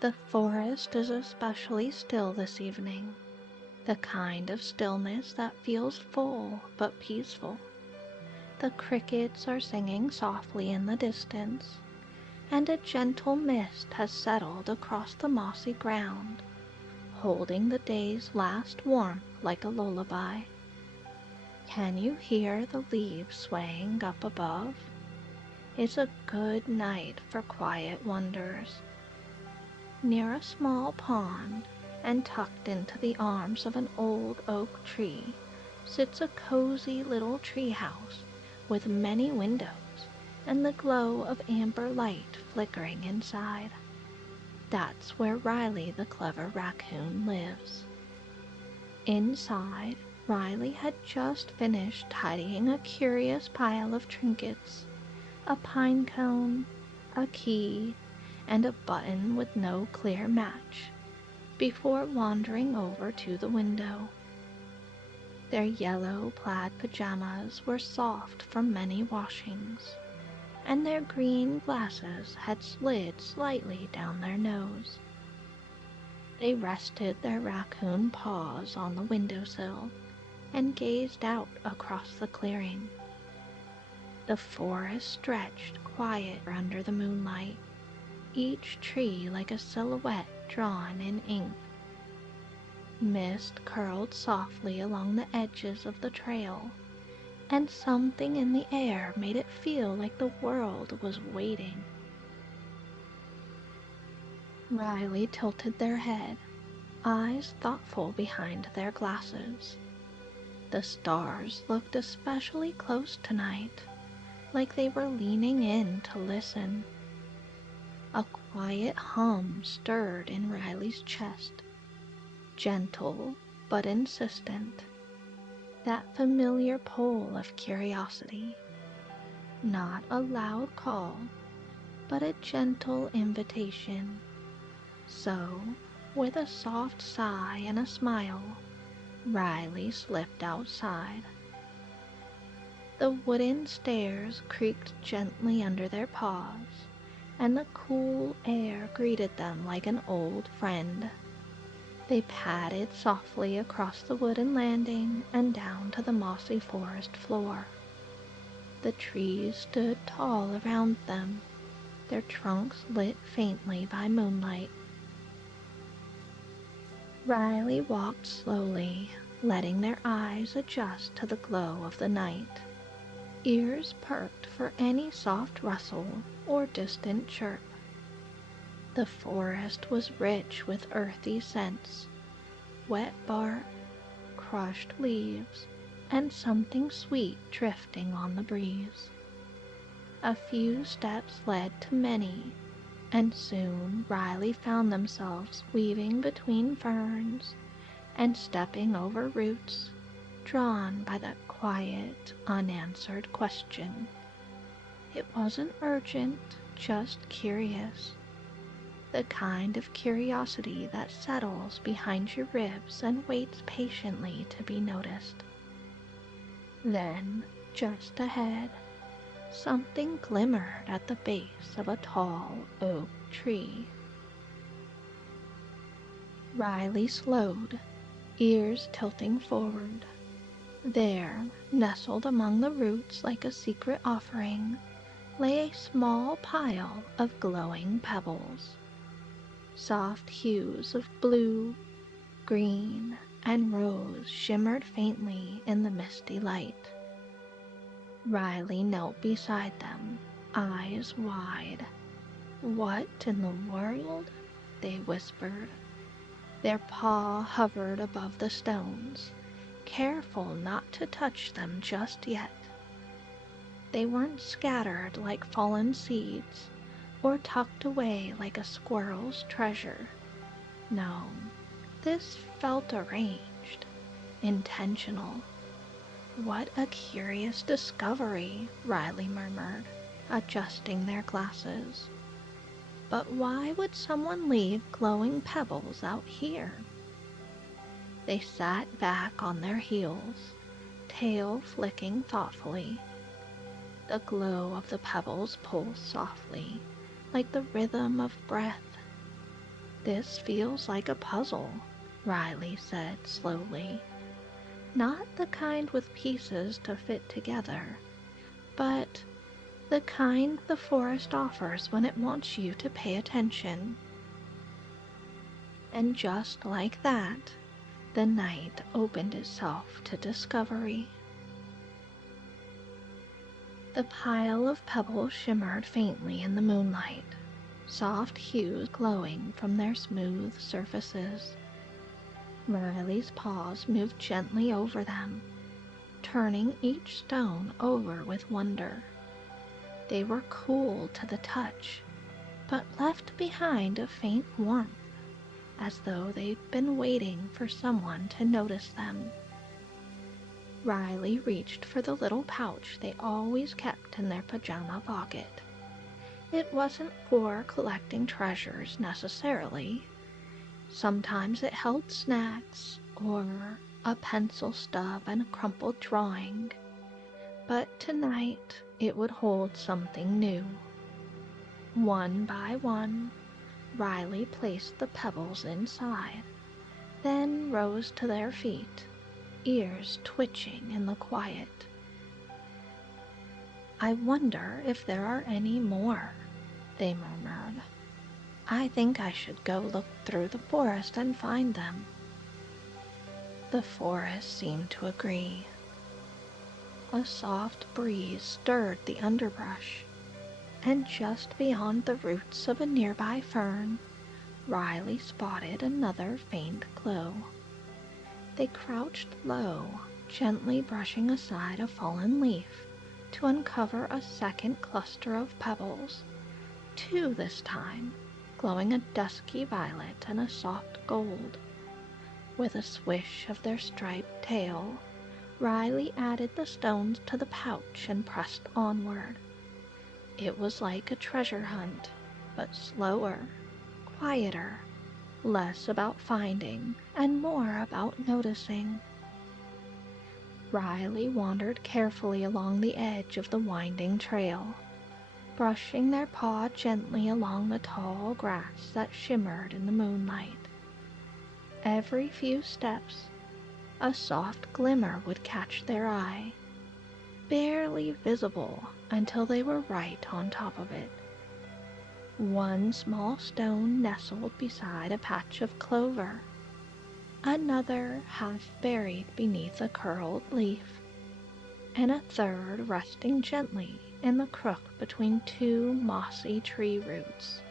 The forest is especially still this evening, the kind of stillness that feels full but peaceful. The crickets are singing softly in the distance, and a gentle mist has settled across the mossy ground, holding the day's last warmth like a lullaby. Can you hear the leaves swaying up above? It's a good night for quiet wonders. Near a small pond, and tucked into the arms of an old oak tree, sits a cozy little tree house with many windows and the glow of amber light flickering inside. That's where Riley the clever raccoon lives. Inside, Riley had just finished tidying a curious pile of trinkets, a pine cone, a key, and a button with no clear match, before wandering over to the window. Their yellow plaid pajamas were soft from many washings, and their green glasses had slid slightly down their nose. They rested their raccoon paws on the windowsill and gazed out across the clearing. The forest stretched quiet under the moonlight, each tree like a silhouette drawn in ink. Mist curled softly along the edges of the trail, and something in the air made it feel like the world was waiting. Riley tilted their head, eyes thoughtful behind their glasses. The stars looked especially close tonight, like they were leaning in to listen. A quiet hum stirred in Riley's chest, gentle but insistent, that familiar pull of curiosity. Not a loud call, but a gentle invitation. So, with a soft sigh and a smile, Riley slipped outside. The wooden stairs creaked gently under their paws, and the cool air greeted them like an old friend. They padded softly across the wooden landing and down to the mossy forest floor. The trees stood tall around them, their trunks lit faintly by moonlight. Riley walked slowly, letting their eyes adjust to the glow of the night, ears perked for any soft rustle or distant chirp. The forest was rich with earthy scents, wet bark, crushed leaves, and something sweet drifting on the breeze. A few steps led to many, and soon Riley found themselves weaving between ferns and stepping over roots, drawn by that quiet, unanswered question. It wasn't urgent, just curious. The kind of curiosity that settles behind your ribs and waits patiently to be noticed. Then, just ahead, something glimmered at the base of a tall oak tree. Riley slowed, ears tilting forward. There, nestled among the roots like a secret offering, lay a small pile of glowing pebbles. Soft hues of blue, green, and rose shimmered faintly in the misty light. Riley knelt beside them, eyes wide. "What in the world?" they whispered. Their paw hovered above the stones, careful not to touch them just yet. They weren't scattered like fallen seeds, or tucked away like a squirrel's treasure. No, this felt arranged, intentional. "What a curious discovery," Riley murmured, adjusting their glasses. "But why would someone leave glowing pebbles out here?" They sat back on their heels, tail flicking thoughtfully. The glow of the pebbles pulsed softly, like the rhythm of breath. "This feels like a puzzle," Riley said slowly. "Not the kind with pieces to fit together, but the kind the forest offers when it wants you to pay attention." And just like that, the night opened itself to discovery. The pile of pebbles shimmered faintly in the moonlight, soft hues glowing from their smooth surfaces. Riley's paws moved gently over them, turning each stone over with wonder. They were cool to the touch, but left behind a faint warmth, as though they'd been waiting for someone to notice them. Riley reached for the little pouch they always kept in their pajama pocket. It wasn't for collecting treasures necessarily. Sometimes it held snacks, or a pencil stub and a crumpled drawing. But tonight it would hold something new. One by one, Riley placed the pebbles inside, then rose to their feet, ears twitching in the quiet. "I wonder if there are any more," they murmured. "I think I should go look through the forest and find them." The forest seemed to agree. A soft breeze stirred the underbrush, and just beyond the roots of a nearby fern, Riley spotted another faint glow. They crouched low, gently brushing aside a fallen leaf to uncover a second cluster of pebbles, two this time, glowing a dusky violet and a soft gold. With a swish of their striped tail, Riley added the stones to the pouch and pressed onward. It was like a treasure hunt, but slower, quieter, less about finding and more about noticing. Riley wandered carefully along the edge of the winding trail, brushing their paw gently along the tall grass that shimmered in the moonlight. Every few steps, a soft glimmer would catch their eye, barely visible until they were right on top of it. One small stone nestled beside a patch of clover, another half buried beneath a curled leaf, and a third resting gently in the crook between two mossy tree roots.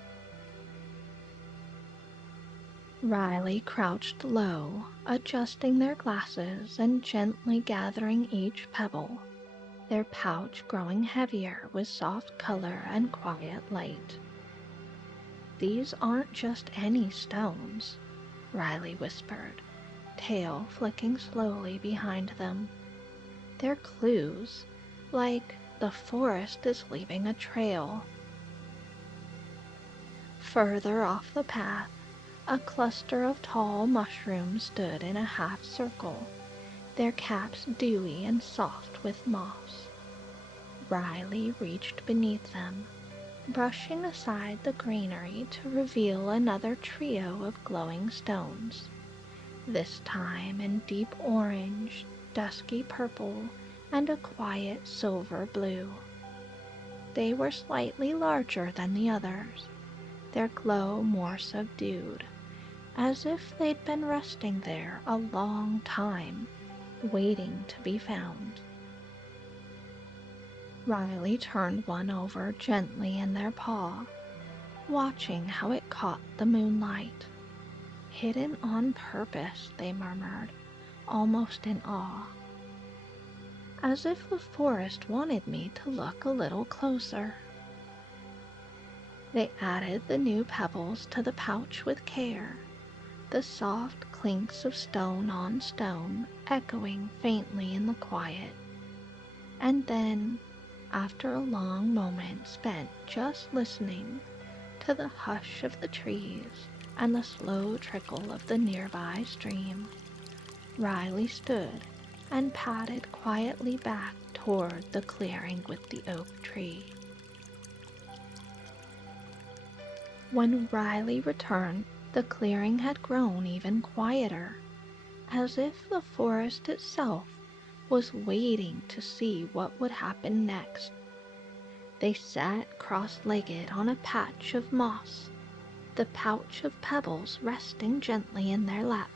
Riley crouched low, adjusting their glasses and gently gathering each pebble, their pouch growing heavier with soft color and quiet light. "These aren't just any stones," Riley whispered, tail flicking slowly behind them. "They're clues, like the forest is leaving a trail." Further off the path, a cluster of tall mushrooms stood in a half circle, their caps dewy and soft with moss. Riley reached beneath them, brushing aside the greenery to reveal another trio of glowing stones, this time in deep orange, dusky purple, and a quiet silver blue. They were slightly larger than the others, their glow more subdued, as if they'd been resting there a long time, waiting to be found. Riley turned one over gently in their paw, watching how it caught the moonlight. "Hidden on purpose," they murmured, almost in awe. "As if the forest wanted me to look a little closer." They added the new pebbles to the pouch with care, the soft clinks of stone on stone echoing faintly in the quiet. And then, after a long moment spent just listening to the hush of the trees and the slow trickle of the nearby stream, Riley stood and padded quietly back toward the clearing with the oak tree. When Riley returned, The clearing had grown even quieter, as if the forest itself was waiting to see what would happen next. They sat cross-legged on a patch of moss, the pouch of pebbles resting gently in their lap.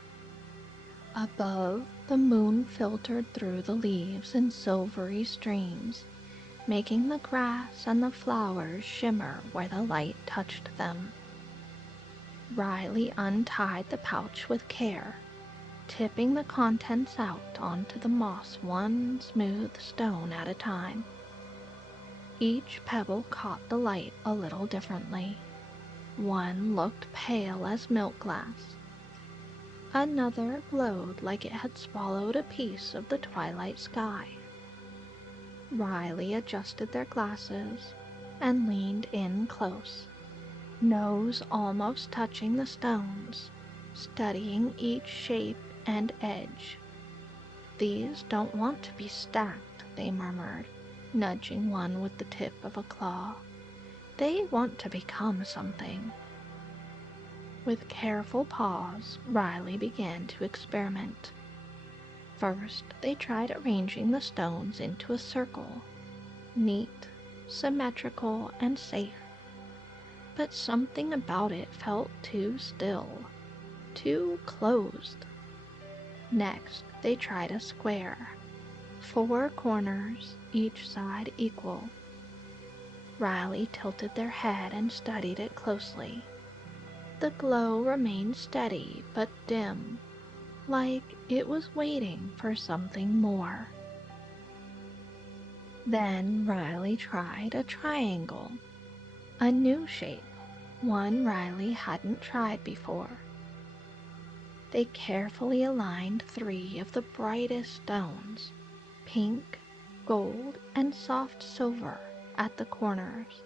Above, the moon filtered through the leaves in silvery streams, making the grass and the flowers shimmer where the light touched them. Riley untied the pouch with care, tipping the contents out onto the moss one smooth stone at a time. Each pebble caught the light a little differently. One looked pale as milk glass. Another glowed like it had swallowed a piece of the twilight sky. Riley adjusted their glasses and leaned in close, nose almost touching the stones, studying each shape and edge. "These don't want to be stacked," they murmured, nudging one with the tip of a claw. "They want to become something." With careful pause, Riley began to experiment. First, they tried arranging the stones into a circle, neat, symmetrical, and safe. But something about it felt too still, too closed. Next, they tried a square, 4 corners, each side equal. Riley tilted their head and studied it closely. The glow remained steady but dim, like it was waiting for something more. Then Riley tried a triangle, a new shape, one Riley hadn't tried before. They carefully aligned 3 of the brightest stones, pink, gold, and soft silver, at the corners,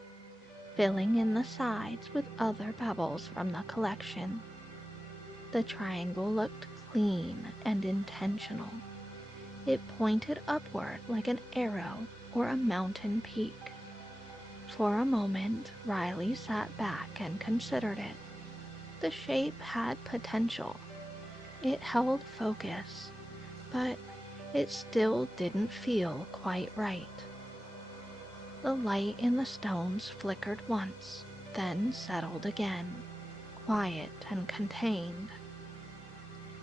filling in the sides with other pebbles from the collection. The triangle looked clean and intentional. It pointed upward like an arrow or a mountain peak. For a moment, Riley sat back and considered it. The shape had potential. It held focus, but it still didn't feel quite right. The light in the stones flickered once, then settled again, quiet and contained.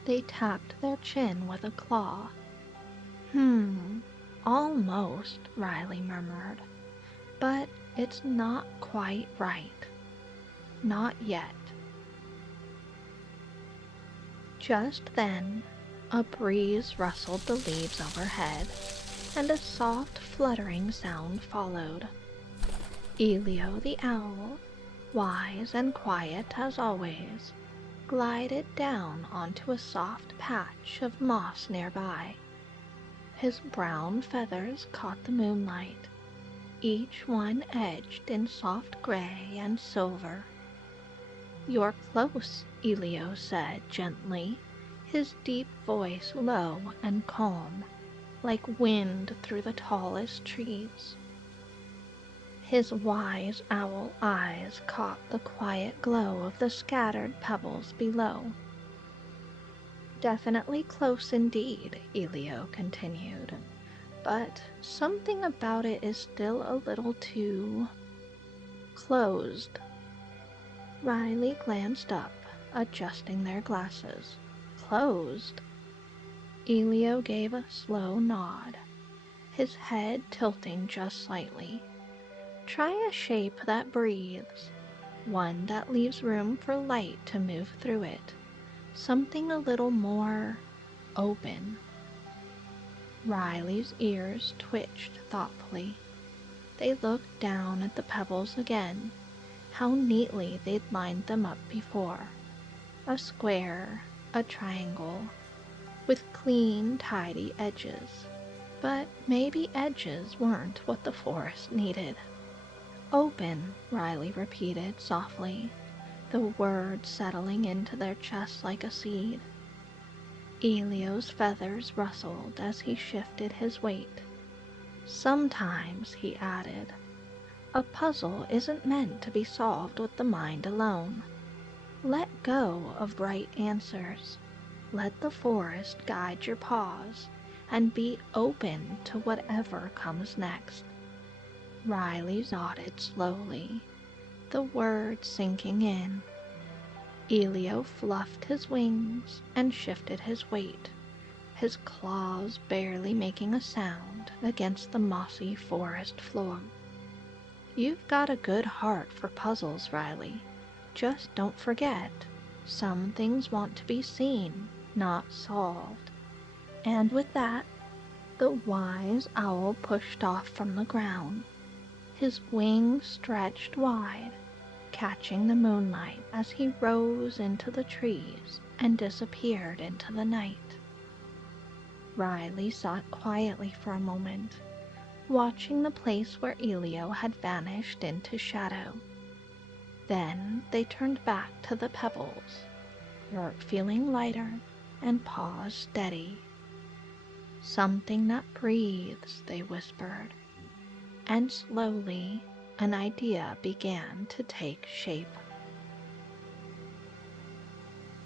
They tapped their chin with a claw. Almost," Riley murmured. "But it's not quite right. Not yet." Just then, a breeze rustled the leaves overhead, and a soft fluttering sound followed. Elio the owl, wise and quiet as always, glided down onto a soft patch of moss nearby. His brown feathers caught the moonlight, each one edged in soft gray and silver. "You're close," Elio said gently, his deep voice low and calm, like wind through the tallest trees. His wise owl eyes caught the quiet glow of the scattered pebbles below. "Definitely close indeed," Elio continued, "but something about it is still a little too closed." Riley glanced up, adjusting their glasses. "Closed?" Elio gave a slow nod, his head tilting just slightly. "Try a shape that breathes, one that leaves room for light to move through it. Something a little more open." Riley's ears twitched thoughtfully. They looked down at the pebbles again. How neatly they'd lined them up before. A square, a triangle, with clean, tidy edges. But maybe edges weren't what the forest needed. "Open," Riley repeated softly, the words settling into their chest like a seed. Elio's feathers rustled as he shifted his weight. "Sometimes," he added, "a puzzle isn't meant to be solved with the mind alone. Let go of right answers. Let the forest guide your pause, and be open to whatever comes next. Riley nodded slowly, the words sinking in. Elio fluffed his wings and shifted his weight, his claws barely making a sound against the mossy forest floor. You've got a good heart for puzzles, Riley. Just don't forget, some things want to be seen, not solved. And with that, the wise owl pushed off from the ground, his wings stretched wide, catching the moonlight as he rose into the trees and disappeared into the night. Riley sat quietly for a moment, watching the place where Elio had vanished into shadow. Then they turned back to the pebbles, Bert feeling lighter and paws steady. "Something that breathes," they whispered, and slowly an idea began to take shape.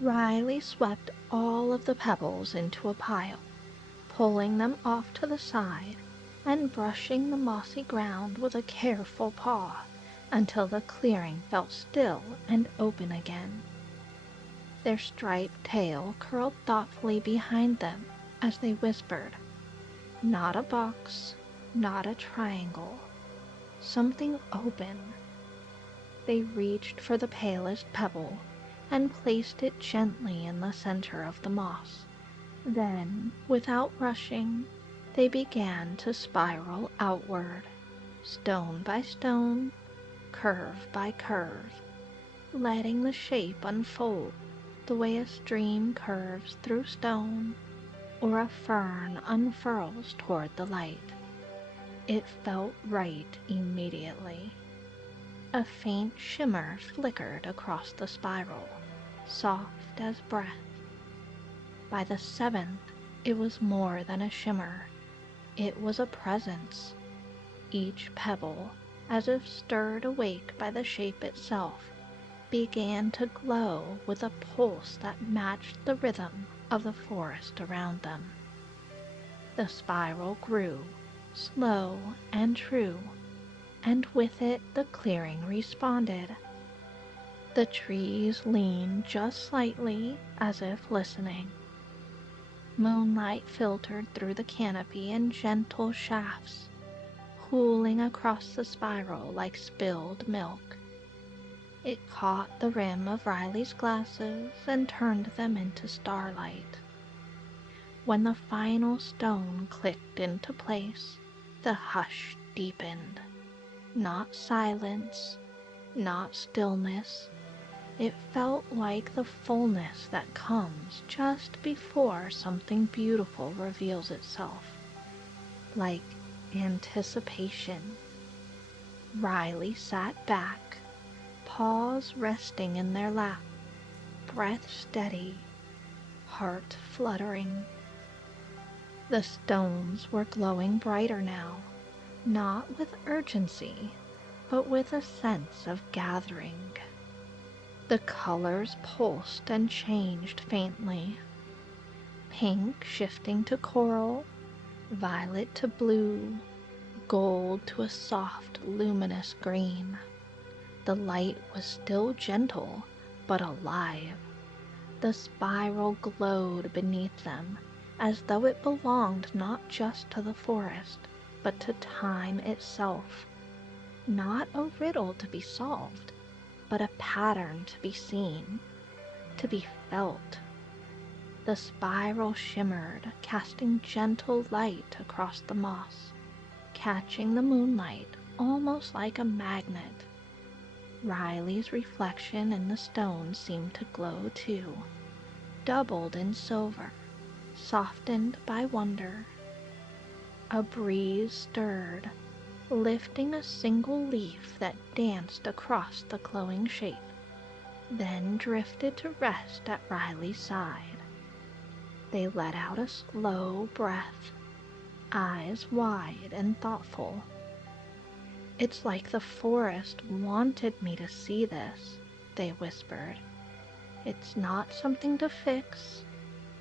Riley swept all of the pebbles into a pile, pulling them off to the side and brushing the mossy ground with a careful paw until the clearing felt still and open again. Their striped tail curled thoughtfully behind them as they whispered, "Not a box, not a triangle, something open." They reached for the palest pebble and placed it gently in the center of the moss. Then, without rushing, they began to spiral outward, stone by stone, curve by curve, letting the shape unfold the way a stream curves through stone or a fern unfurls toward the light. It felt right immediately. A faint shimmer flickered across the spiral, soft as breath. By the seventh, it was more than a shimmer. It was a presence. Each pebble, as if stirred awake by the shape itself, began to glow with a pulse that matched the rhythm of the forest around them. The spiral grew, slow and true, and with it the clearing responded. The trees leaned just slightly as if listening. Moonlight filtered through the canopy in gentle shafts, cooling across the spiral like spilled milk. It caught the rim of Riley's glasses and turned them into starlight. When the final stone clicked into place, the hush deepened. Not silence, not stillness. It felt like the fullness that comes just before something beautiful reveals itself. Like anticipation. Riley sat back, paws resting in their lap, breath steady, heart fluttering. The stones were glowing brighter now, not with urgency, but with a sense of gathering. The colors pulsed and changed faintly, pink shifting to coral, violet to blue, gold to a soft, luminous green. The light was still gentle, but alive. The spiral glowed beneath them, as though it belonged not just to the forest, but to time itself. Not a riddle to be solved, but a pattern to be seen, to be felt. The spiral shimmered, casting gentle light across the moss, catching the moonlight almost like a magnet. Riley's reflection in the stone seemed to glow too, doubled in silver, softened by wonder. A breeze stirred, lifting a single leaf that danced across the glowing shape, then drifted to rest at Riley's side. They let out a slow breath, eyes wide and thoughtful. "It's like the forest wanted me to see this," they whispered. It's not something to fix,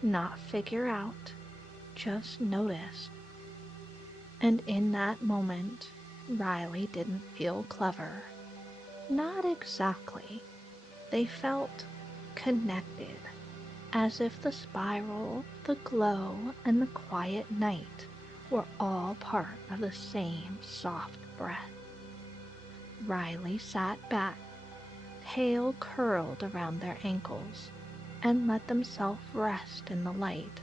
not figure out, just notice. And in that moment, Riley didn't feel clever. Not exactly. They felt connected, as if the spiral, the glow, and the quiet night were all part of the same soft breath. Riley sat back, tail curled around their ankles, and let themselves rest in the light.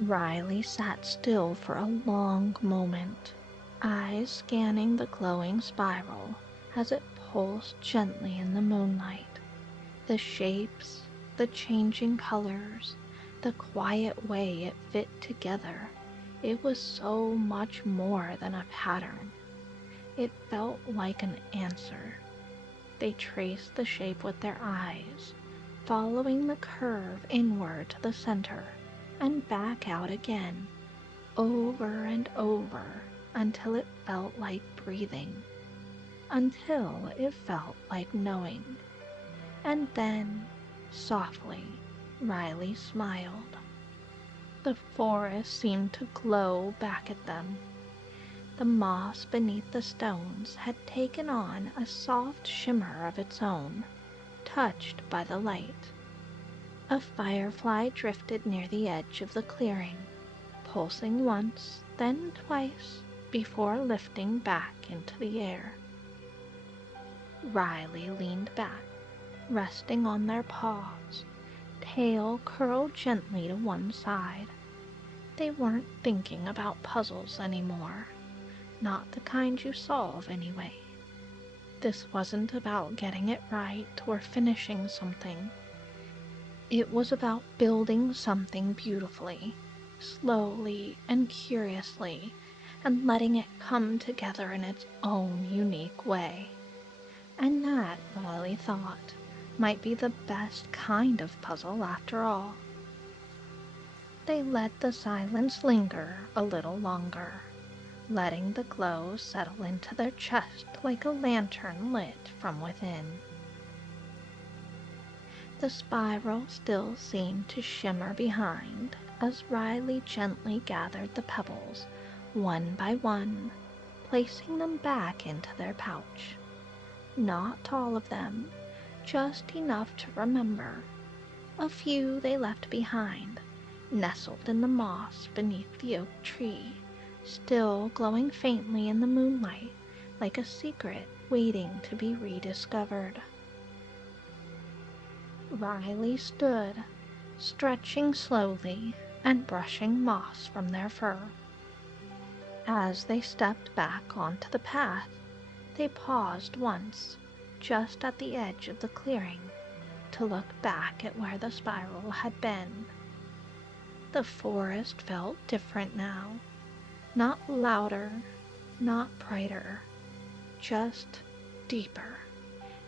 Riley sat still for a long moment, eyes scanning the glowing spiral as it pulsed gently in the moonlight. The shapes, the changing colors, the quiet way it fit together. It was so much more than a pattern. It felt like an answer. They traced the shape with their eyes, following the curve inward to the center and back out again, over and over, until it felt like breathing, until it felt like knowing. And then, softly, Riley smiled. The forest seemed to glow back at them. The moss beneath the stones had taken on a soft shimmer of its own, touched by the light. A firefly drifted near the edge of the clearing, pulsing once, then twice, before lifting back into the air. Riley leaned back, resting on their paws, tail curled gently to one side. They weren't thinking about puzzles anymore. Not the kind you solve, anyway. This wasn't about getting it right or finishing something. It was about building something beautifully, slowly and curiously, and letting it come together in its own unique way. And that, Riley thought, might be the best kind of puzzle after all. They let the silence linger a little longer, letting the glow settle into their chest like a lantern lit from within. The spiral still seemed to shimmer behind as Riley gently gathered the pebbles, one by one, placing them back into their pouch. Not all of them, just enough to remember. A few they left behind, nestled in the moss beneath the oak tree, still glowing faintly in the moonlight like a secret waiting to be rediscovered. Riley stood, stretching slowly and brushing moss from their fur. As they stepped back onto the path, they paused once, just at the edge of the clearing, to look back at where the spiral had been. The forest felt different now, not louder, not brighter, just deeper,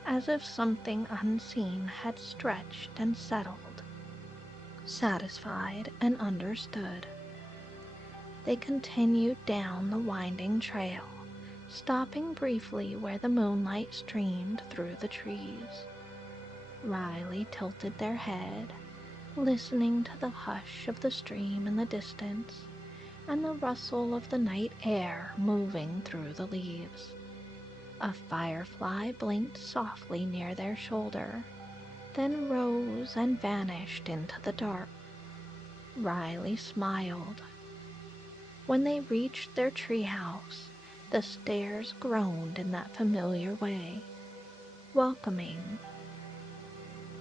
as if something unseen had stretched and settled, satisfied and understood. They continued down the winding trail, stopping briefly where the moonlight streamed through the trees. Riley tilted their head, listening to the hush of the stream in the distance and the rustle of the night air moving through the leaves. A firefly blinked softly near their shoulder, then rose and vanished into the dark. Riley smiled. When they reached their treehouse, the stairs groaned in that familiar way, welcoming.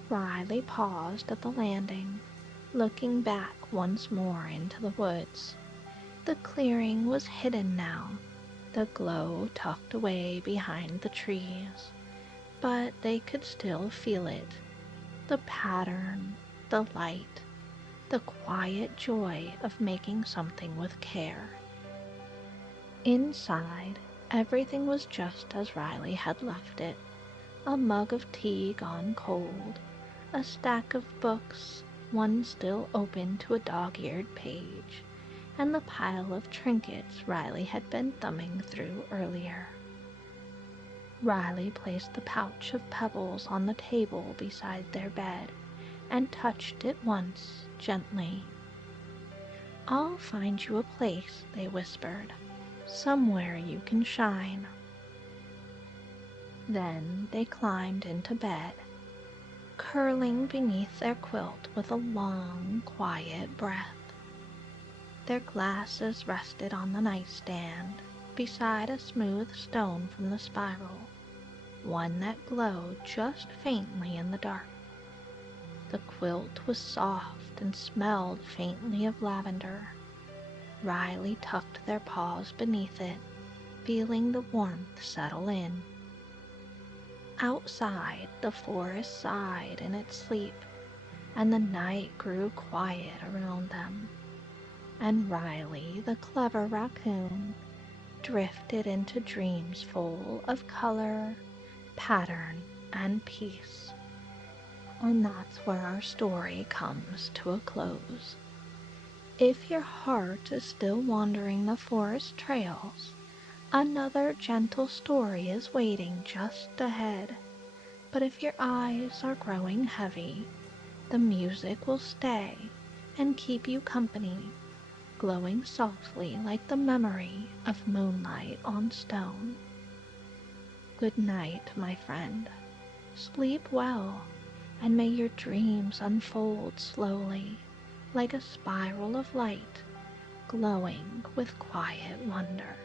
Riley paused at the landing, looking back once more into the woods. The clearing was hidden now, the glow tucked away behind the trees, but they could still feel it. The pattern, the light, the quiet joy of making something with care. Inside, everything was just as Riley had left it. A mug of tea gone cold, a stack of books, one still open to a dog-eared page, and the pile of trinkets Riley had been thumbing through earlier. Riley placed the pouch of pebbles on the table beside their bed and touched it once gently. "I'll find you a place," they whispered, "somewhere you can shine." Then they climbed into bed, curling beneath their quilt with a long, quiet breath. Their glasses rested on the nightstand, beside a smooth stone from the spiral, one that glowed just faintly in the dark. The quilt was soft and smelled faintly of lavender. Riley tucked their paws beneath it, feeling the warmth settle in. Outside, the forest sighed in its sleep, and the night grew quiet around them. And Riley, the clever raccoon, drifted into dreams full of color, pattern, and peace. And that's where our story comes to a close. If your heart is still wandering the forest trails, another gentle story is waiting just ahead. But if your eyes are growing heavy, the music will stay and keep you company, glowing softly like the memory of moonlight on stone. Good night, my friend. Sleep well, and may your dreams unfold slowly, like a spiral of light, glowing with quiet wonder.